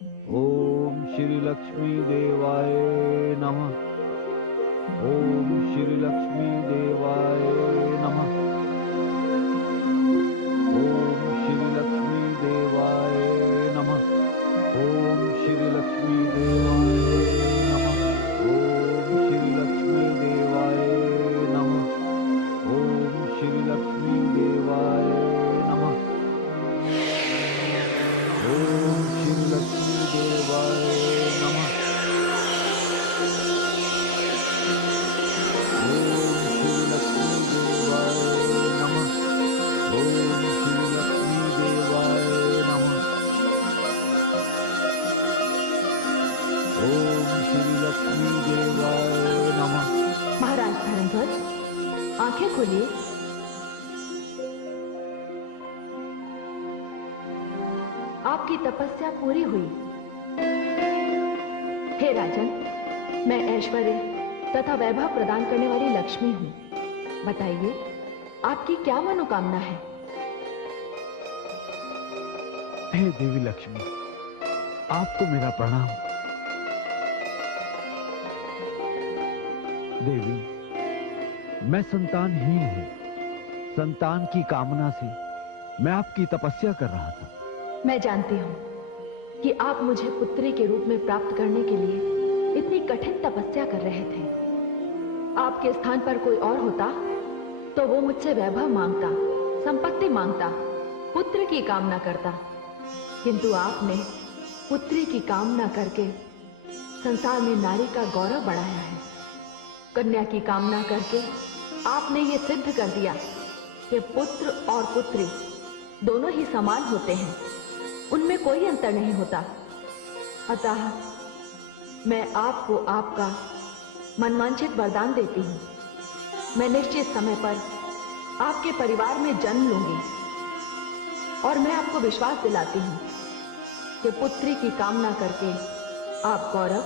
ओम श्री लक्ष्मी देवाय नमः। ओम श्री लक्ष्मी देवाय नमः। ओम श्री लक्ष्मी देवाय नमः। ओम श्री लक्ष्मी देवाय नमः। ओम श्री लक्ष्मी देवाय नमः। ओम श्री लक्ष्मी देवाय नमः। ओम श्री लक्ष्मी देवाय नमः। ओम श्री लक्ष्मी देवाय नमः। ओम श्री लक्ष्मी देवाय नमः। ओम श्री लक्ष्मी देवाय नमः। महाराज धर्मध्वज, आंखें खोलिए। आपकी तपस्या पूरी हुई। हे राजन, मैं ऐश्वर्य तथा वैभव प्रदान करने वाली लक्ष्मी हूं। बताइए, आपकी क्या मनोकामना है? हे देवी लक्ष्मी, आपको मेरा प्रणाम। देवी, मैं संतानहीन हूं। संतान की कामना से मैं आपकी तपस्या कर रहा था। मैं जानती हूं कि आप मुझे पुत्री के रूप में प्राप्त करने के लिए इतनी कठिन तपस्या कर रहे थे। आपके स्थान पर कोई और होता तो वो मुझसे वैभव मांगता, संपत्ति मांगता, पुत्र की कामना करता। किंतु आपने पुत्री की कामना करके संसार में नारी का गौरव बढ़ाया है। कन्या की कामना करके आपने ये सिद्ध कर दिया कि पुत्र और पुत्री दोनों ही समान होते हैं, उनमें कोई अंतर नहीं होता। अतः मैं आपको आपका मनवांछित वरदान देती हूँ। मैं निश्चित समय पर आपके परिवार में जन्म लूंगी और मैं आपको विश्वास दिलाती हूँ कि पुत्री की कामना करके आप गौरव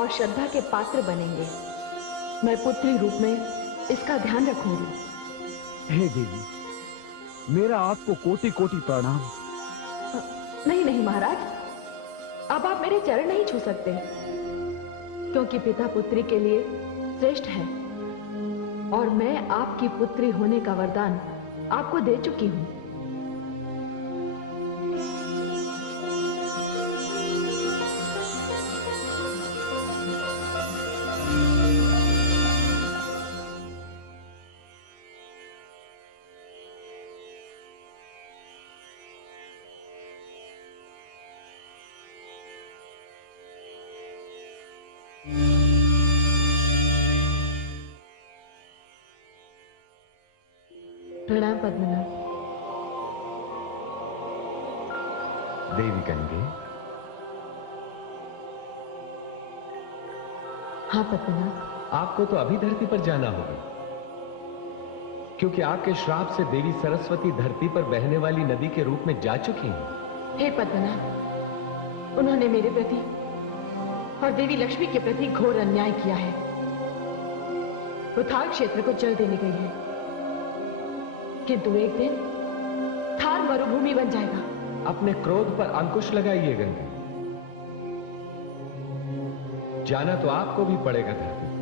और श्रद्धा के पात्र बनेंगे। मैं पुत्री रूप में इसका ध्यान रखूंगी। हे देवी, मेरा आपको कोटि कोटि प्रणाम। नहीं नहीं महाराज, अब आप मेरे चरण नहीं छू सकते, क्योंकि पिता पुत्री के लिए श्रेष्ठ है और मैं आपकी पुत्री होने का वरदान आपको दे चुकी हूं। प्रणाम पद्मनाभ। देवी गंगे। हाँ पद्मनाभ। आपको तो अभी धरती पर जाना होगा, क्योंकि आपके श्राप से देवी सरस्वती धरती पर बहने वाली नदी के रूप में जा चुकी हैं। हे पद्मनाभ, उन्होंने मेरे प्रति और देवी लक्ष्मी के प्रति घोर अन्याय किया है। रुथार क्षेत्र को जल देने गई है, किंतु एक दिन थार मरुभूमि बन जाएगा। अपने क्रोध पर अंकुश लगाइए गंगे। जाना तो आपको भी पड़ेगा धरती पर।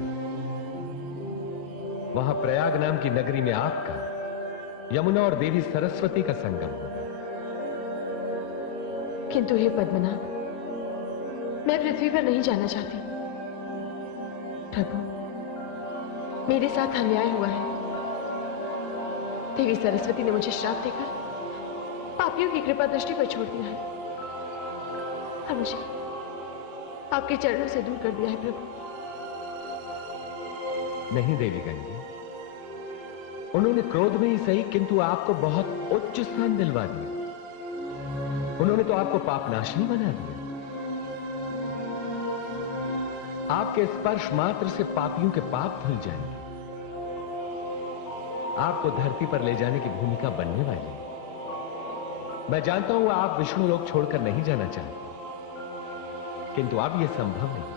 वहां प्रयाग नाम की नगरी में आपका यमुना और देवी सरस्वती का संगम होगा। किंतु हे पद्मनाभ, मैं पृथ्वी पर नहीं जाना चाहती। प्रभु, मेरे साथ अन्याय हुआ है। देवी सरस्वती ने मुझे श्राप देकर पापियों की कृपा दृष्टि पर छोड़ दिया है और मुझे आपके चरणों से दूर कर दिया है प्रभु। नहीं देवी गंगे, उन्होंने क्रोध में ही सही, किंतु आपको बहुत उच्च स्थान दिलवा दिया। उन्होंने तो आपको पापनाशिनी बना दिया। आपके स्पर्श मात्र से पापियों के पाप धुल जाएंगे। आपको धरती पर ले जाने की भूमिका बनने वाली है। मैं जानता हूं आप विष्णु लोक छोड़कर नहीं जाना चाहते, किंतु अब यह संभव नहीं।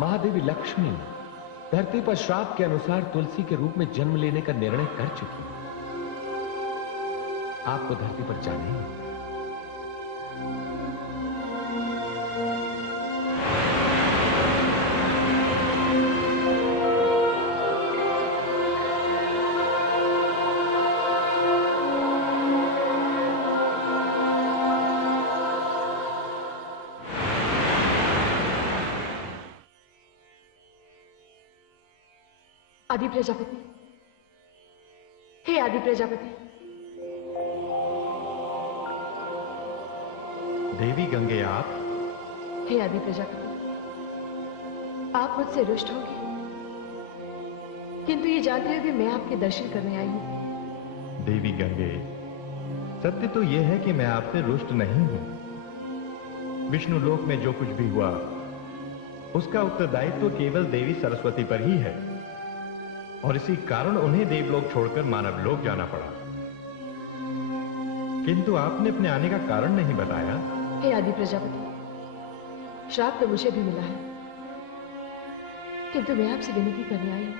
महादेवी लक्ष्मी धरती पर श्राप के अनुसार तुलसी के रूप में जन्म लेने का निर्णय कर चुकी है। आपको धरती पर जाना ही आदि प्रजापति, हे आदि प्रजापति। देवी गंगे आप? हे आदि प्रजापति, आप मुझसे रुष्ट होंगे, किंतु ये जानते हुए भी मैं आपके दर्शन करने आई हूं। देवी गंगे, सत्य तो यह है कि मैं आपसे रुष्ट नहीं हूं। विष्णु लोक में जो कुछ भी हुआ उसका उत्तरदायित्व तो केवल देवी सरस्वती पर ही है, और इसी कारण उन्हें देवलोक छोड़कर मानवलोक जाना पड़ा। किंतु आपने अपने आने का कारण नहीं बताया। हे आदि प्रजापति, श्राप तो मुझे भी मिला है, किंतु मैं आपसे विनती करने आई हूं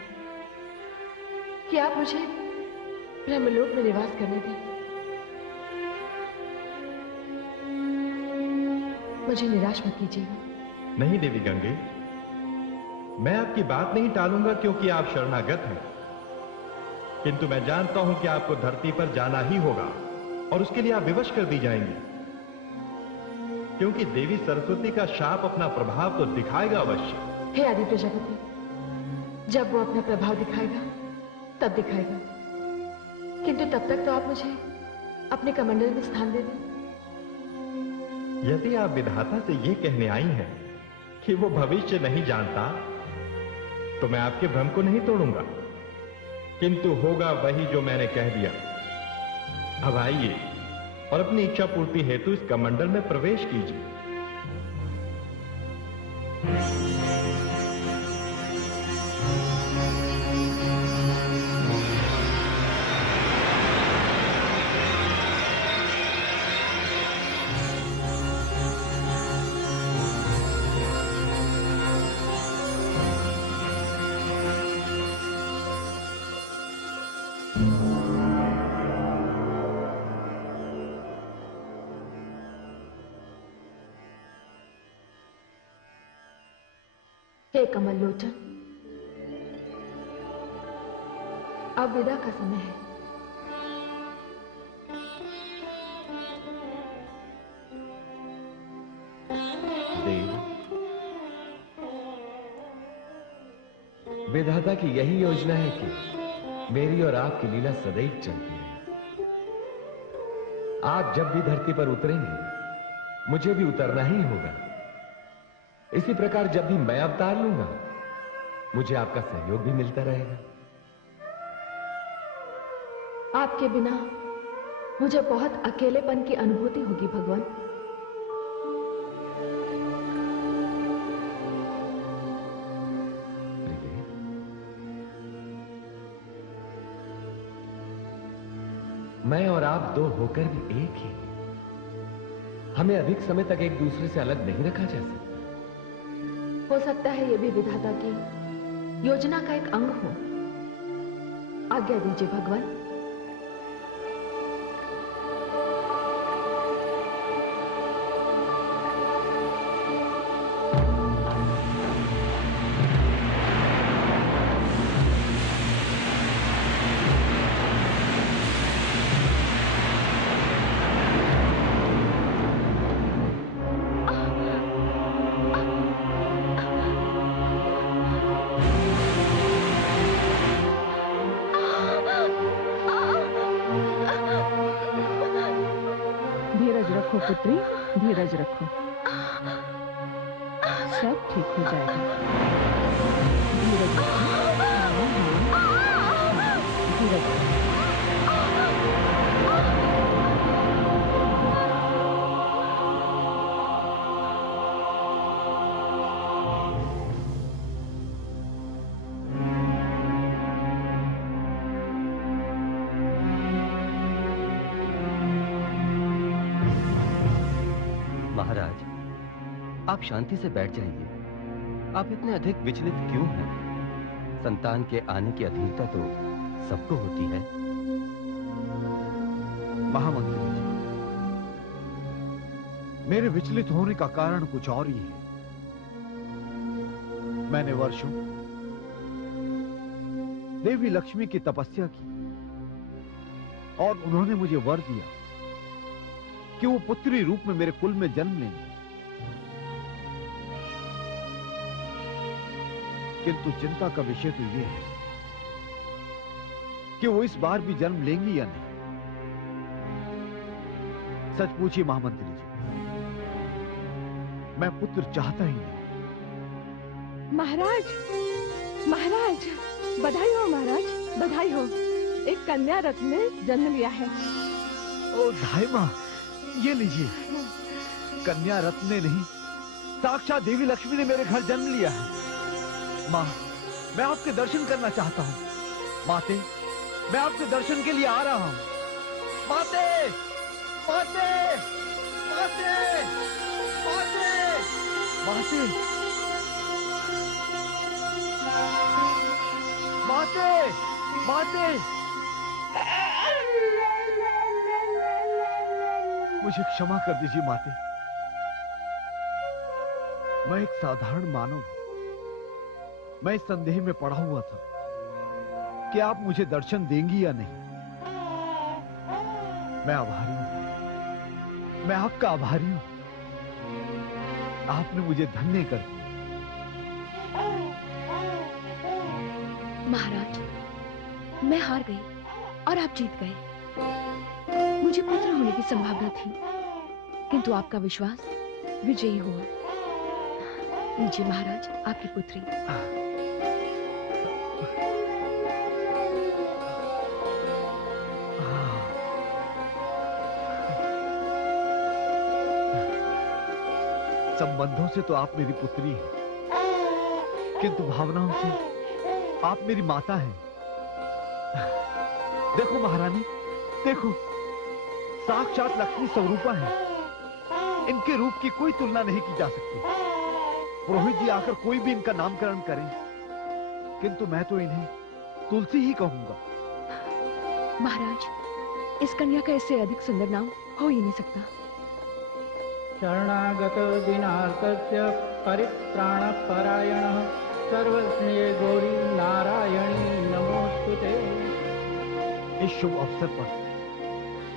कि आप मुझे ब्रह्मलोक में निवास करने दें। मुझे निराश मत कीजिएगा। नहीं देवी गंगे, मैं आपकी बात नहीं टालूंगा क्योंकि आप शरणागत हैं, किंतु मैं जानता हूं कि आपको धरती पर जाना ही होगा और उसके लिए आप विवश कर दी जाएंगी, क्योंकि देवी सरस्वती का शाप अपना प्रभाव तो दिखाएगा अवश्य। हे आदि प्रजापति, जब वो अपना प्रभाव दिखाएगा तब दिखाएगा, किंतु तब तक तो आप मुझे अपने कमंडल में स्थान दे दें। यदि आप विधाता से यह कहने आई हैं कि वो भविष्य नहीं जानता, तो मैं आपके भ्रम को नहीं तोड़ूंगा, किंतु होगा वही जो मैंने कह दिया। अब आइए और अपनी इच्छा पूर्ति हेतु इस कमंडल में प्रवेश कीजिए। हे कमल लोचन, अब विदा का समय है। देव, विधाता की यही योजना है कि मेरी और आपकी लीला सदैव चलती रहे। आप जब भी धरती पर उतरेंगे मुझे भी उतरना ही होगा। इसी प्रकार जब भी मैं अवतार लूंगा मुझे आपका सहयोग भी मिलता रहेगा। आपके बिना मुझे बहुत अकेलेपन की अनुभूति होगी भगवान। प्रिय, मैं और आप दो होकर भी एक ही, हमें अधिक समय तक एक दूसरे से अलग नहीं रखा जा सकता। हो सकता है यह भी विधाता की योजना का एक अंग हो। आज्ञा दीजिए भगवान। पुत्री, धीरज रखो, सब ठीक हो जाएगा। धीरज रखो, धीरज रखो। आप शांति से बैठ जाइए। आप इतने अधिक विचलित क्यों हैं? संतान के आने की अधीरता तो सबको होती है। महामंत्री जी, मेरे विचलित होने का कारण कुछ और ही है। मैंने वर्षों देवी लक्ष्मी की तपस्या की और उन्होंने मुझे वर दिया कि वो पुत्री रूप में मेरे कुल में जन्म लेंगे। किंतु चिंता का विषय तो यह है कि वो इस बार भी जन्म लेंगी या नहीं। सच पूछिए महामंत्री जी, मैं पुत्र चाहता ही नहीं। महाराज, महाराज, बधाई हो महाराज, बधाई हो। एक कन्या रत्न ने जन्म लिया है। ओ धाई माँ, ये लीजिए। कन्या रत्न ने नहीं, साक्षात देवी लक्ष्मी ने मेरे घर जन्म लिया है। माँ, मैं आपके दर्शन करना चाहता हूँ। माते, मैं आपके दर्शन के लिए आ रहा हूँ। माते, माते, माते, माते, माते, माते, माते, मुझे क्षमा कर दीजिए माते। मैं एक साधारण मानव हूं। मैं इस संदेह में पड़ा हुआ था कि आप मुझे दर्शन देंगी या नहीं। मैं आभारी हूं, मैं आपका आभारी हूं। आपने मुझे धन्य कर दिया। महाराज, मैं हार गई और आप जीत गए। मुझे पुत्र होने की संभावना थी, किंतु आपका विश्वास विजयी हुआ। लीजिए महाराज, आपकी पुत्री। संबंधों से तो आप मेरी पुत्री हैं, किंतु भावनाओं से आप मेरी माता हैं। देखो महारानी, देखो, साक्षात लक्ष्मी स्वरूपा है। इनके रूप की कोई तुलना नहीं की जा सकती। पुरोहित जी आकर कोई भी इनका नामकरण करें, किंतु मैं तो इन्हें तुलसी ही कहूंगा। महाराज, इस कन्या का इससे अधिक सुंदर नाम हो ही नहीं सकता। शरणागत दिनार्कस्य परित्राणपरायणः सर्वस्नेह गौरी नारायणी नमोस्तुते। इस शुभ अवसर पर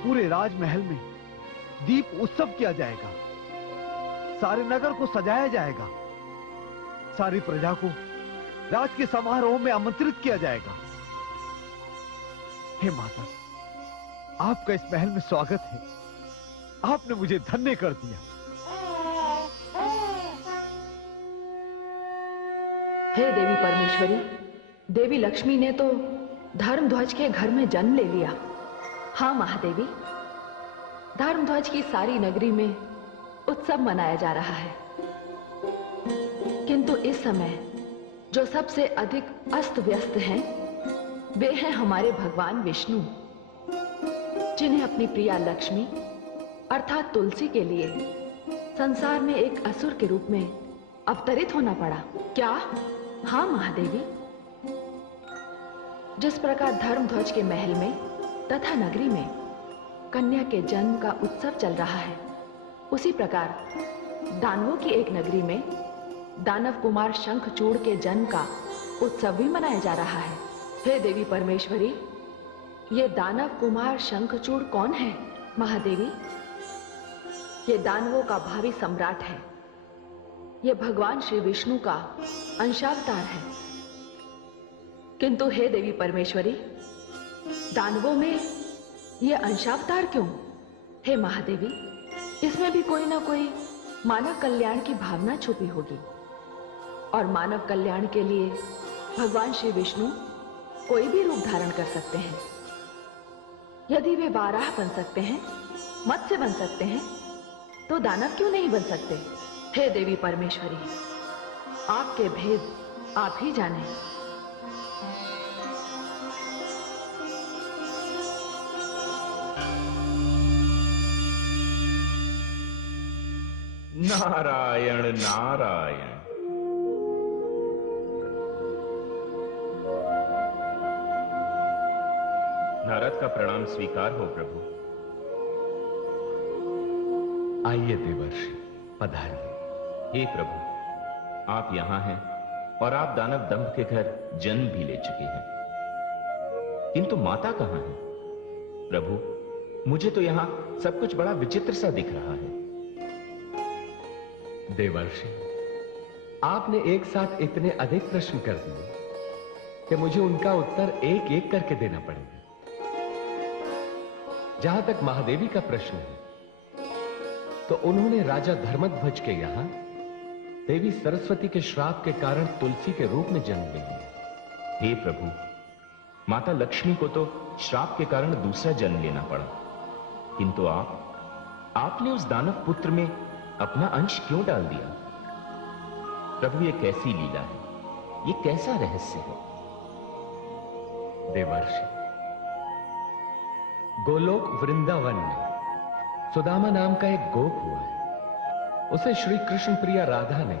पूरे राजमहल में दीप उत्सव किया जाएगा। सारे नगर को सजाया जाएगा। सारी प्रजा को राज के समारोह में आमंत्रित किया जाएगा। हे माता, आपका इस महल में स्वागत है। आपने मुझे धन्य कर दिया। हे देवी परमेश्वरी, देवी लक्ष्मी ने तो धर्मध्वज के घर में जन्म ले लिया। हाँ महादेवी, धर्मध्वज की सारी नगरी में उत्सव मनाया जा रहा है, किंतु इस समय जो सबसे अधिक अस्त व्यस्त हैं, वे हैं हमारे भगवान विष्णु, जिन्हें अपनी प्रिया लक्ष्मी अर्थात तुलसी के लिए संसार में एक असुर के रूप में अवतरित होना पड़ा। क्या? हाँ महादेवी, जिस प्रकार धर्मध्वज के महल में तथा नगरी में कन्या के जन्म का उत्सव चल रहा है, उसी प्रकार दानवों की एक नगरी में दानव कुमार शंखचूड़ के जन्म का उत्सव भी मनाया जा रहा है। हे देवी परमेश्वरी, ये दानव कुमार शंखचूड़ कौन है? महादेवी, ये दानवों का भावी सम्राट है। ये भगवान श्री विष्णु का अंशावतार है। किंतु हे देवी परमेश्वरी, दानवों में ये अंशावतार क्यों? हे महादेवी, इसमें भी कोई ना कोई मानव कल्याण की भावना छुपी होगी, और मानव कल्याण के लिए भगवान श्री विष्णु कोई भी रूप धारण कर सकते हैं। यदि वे वाराह बन सकते हैं, मत्स्य बन सकते हैं, तो दानव क्यों नहीं बन सकते? हे देवी परमेश्वरी, आपके भेद आप ही जाने। नारायण नारायण। नारद का प्रणाम स्वीकार हो प्रभु। आइए देवर्षि, पधारिए। हे प्रभु, आप यहां हैं और आप दानव दंभ के घर जन्म भी ले चुके हैं, किंतु माता कहां है? प्रभु, मुझे तो यहां सब कुछ बड़ा विचित्र सा दिख रहा है। देवर्षि, आपने एक साथ इतने अधिक प्रश्न कर दिए कि मुझे उनका उत्तर एक एक करके देना पड़ेगा। जहां तक महादेवी का प्रश्न है, तो उन्होंने राजा धर्मध्वज के यहां देवी सरस्वती के श्राप के कारण तुलसी के रूप में जन्म लिया। हे प्रभु, माता लक्ष्मी को तो श्राप के कारण दूसरा जन्म लेना पड़ा, किंतु आपने उस दानव पुत्र में अपना अंश क्यों डाल दिया? प्रभु, ये कैसी लीला है? ये कैसा रहस्य है? देवर्षि, गोलोक वृंदावन में सुदामा नाम का एक गोप हुआ है। उसे श्री कृष्ण प्रिया राधा ने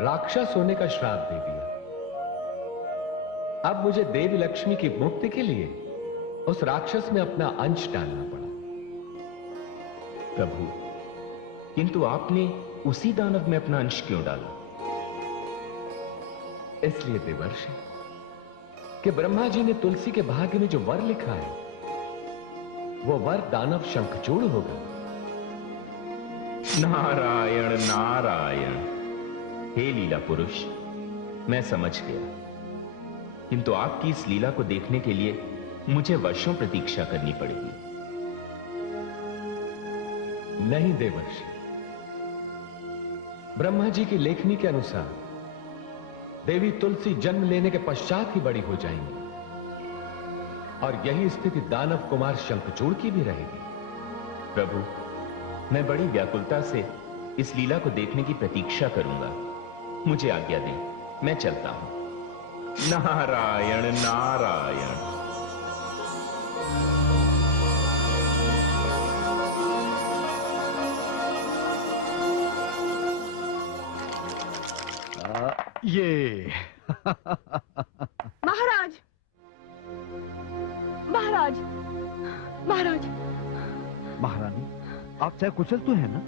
राक्षस होने का श्राप दे दिया। अब मुझे देवी लक्ष्मी की मुक्ति के लिए उस राक्षस में अपना अंश डालना पड़ा। प्रभु, किंतु आपने उसी दानव में अपना अंश क्यों डाला? इसलिए देवर्षि कि ब्रह्मा जी ने तुलसी के भाग्य में जो वर लिखा है, वो वर दानव शंखचूड़ होगा। नारायण नारायण। हे लीला पुरुष, मैं समझ गया, किंतु आपकी इस लीला को देखने के लिए मुझे वर्षों प्रतीक्षा करनी पड़ेगी। नहीं देवर्षि, ब्रह्मा जी की लेखनी के अनुसार देवी तुलसी जन्म लेने के पश्चात ही बड़ी हो जाएंगी, और यही स्थिति दानव कुमार शंखचूड़ की भी रहेगी। प्रभु, मैं बड़ी व्याकुलता से इस लीला को देखने की प्रतीक्षा करूंगा। मुझे आज्ञा दें, मैं चलता हूं। नारायण नारायण। ये महाराज, महाराज, महाराज। महारानी, आप चाहे कुशल तो है ना?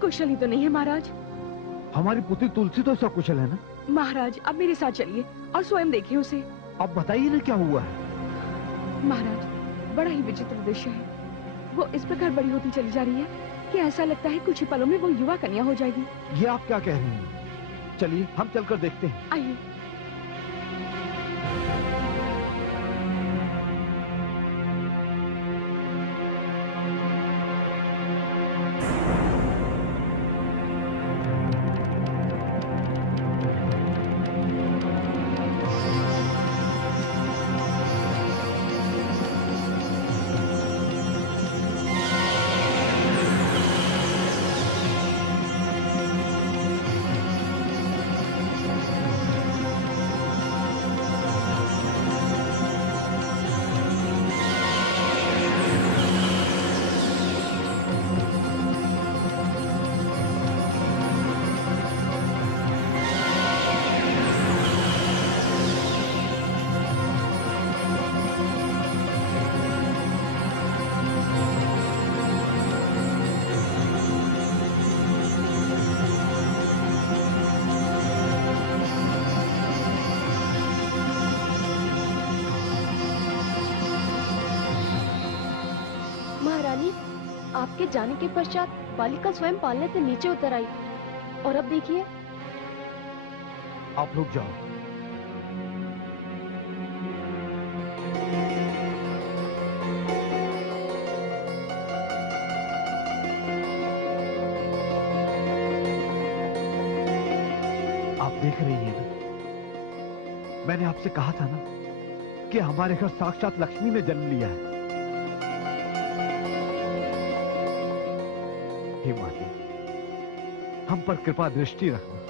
कुशल ही तो नहीं है महाराज। हमारी पुत्री तुलसी तो सकुशल है ना? महाराज, आप मेरे साथ चलिए और स्वयं देखिए उसे। अब बताइए ना क्या हुआ है? महाराज, बड़ा ही विचित्र दृश्य है। वो इस प्रकार बड़ी होती चली जा रही है कि ऐसा लगता है कुछ ही पलों में वो युवा कन्या हो जाएगी। ये आप क्या कह रही हैं? चलिए हम चलकर देखते हैं। आइए। आपके जाने के पश्चात बालिका स्वयं पालने से नीचे उतर आई, और अब देखिए। आप रुक जाओ। आप देख रही हैं ना, मैंने आपसे कहा था ना कि हमारे घर साक्षात लक्ष्मी ने जन्म लिया है। हे माते, हम पर कृपा दृष्टि रखना।